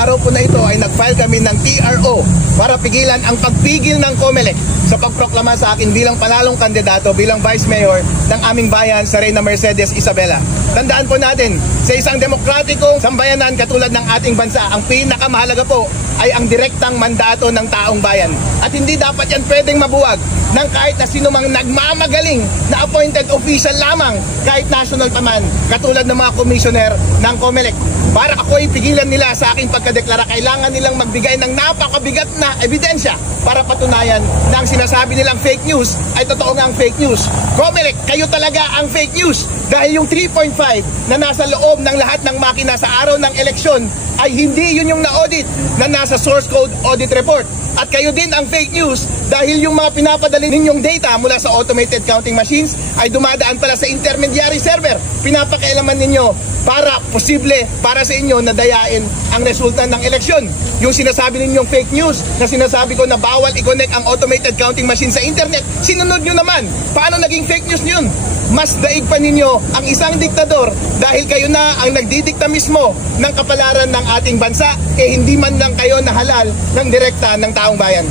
araw po na ito ay nag-file kami ng TRO para pigilan ang pagpigil ng COMELEC sa pagproklama sa akin bilang panalong kandidato bilang Vice Mayor ng aming bayan sa Reyna Mercedes Isabela. Tandaan po natin, sa isang demokratikong sambayanan katulad ng ating bansa, ang pinakamahalaga po ay ang direktang mandato ng taong bayan. At hindi dapat yan pwedeng mabuwag ng kahit na sino mang nagmamagaling na appointed official lamang, kahit national pa man, katulad ng mga commissioner ng COMELEC. Para ako ipigilan nila sa aking pagkadeklara, kailangan nilang magbigay ng napakabigat na ebidensya para patunayan na ang sinasabi nilang fake news ay totoo nga ang fake news. COMELEC, kayo talaga ang fake news dahil yung 3.5 na nasa loob ng lahat ng makina sa araw ng eleksyon ay hindi yun yung na-audit na nasa source code audit report. At kayo din ang fake news dahil yung mga pinapadali ninyong data mula sa automated counting machines ay dumadaan pala sa intermediary server. Pinapakialaman ninyo para posible para sa inyo na dayain ang resulta ng eleksyon. Yung sinasabi ninyong fake news na sinasabi ko na bawal i-connect ang automated counting machine sa internet, sinunod nyo naman. Paano naging fake news yun? Mas daig pa ninyo ang isang diktador dahil kayo na ang nagdidikta mismo ng kapalaran ng ating bansa, hindi man lang kayo nahalal ng direkta ng taong bayan.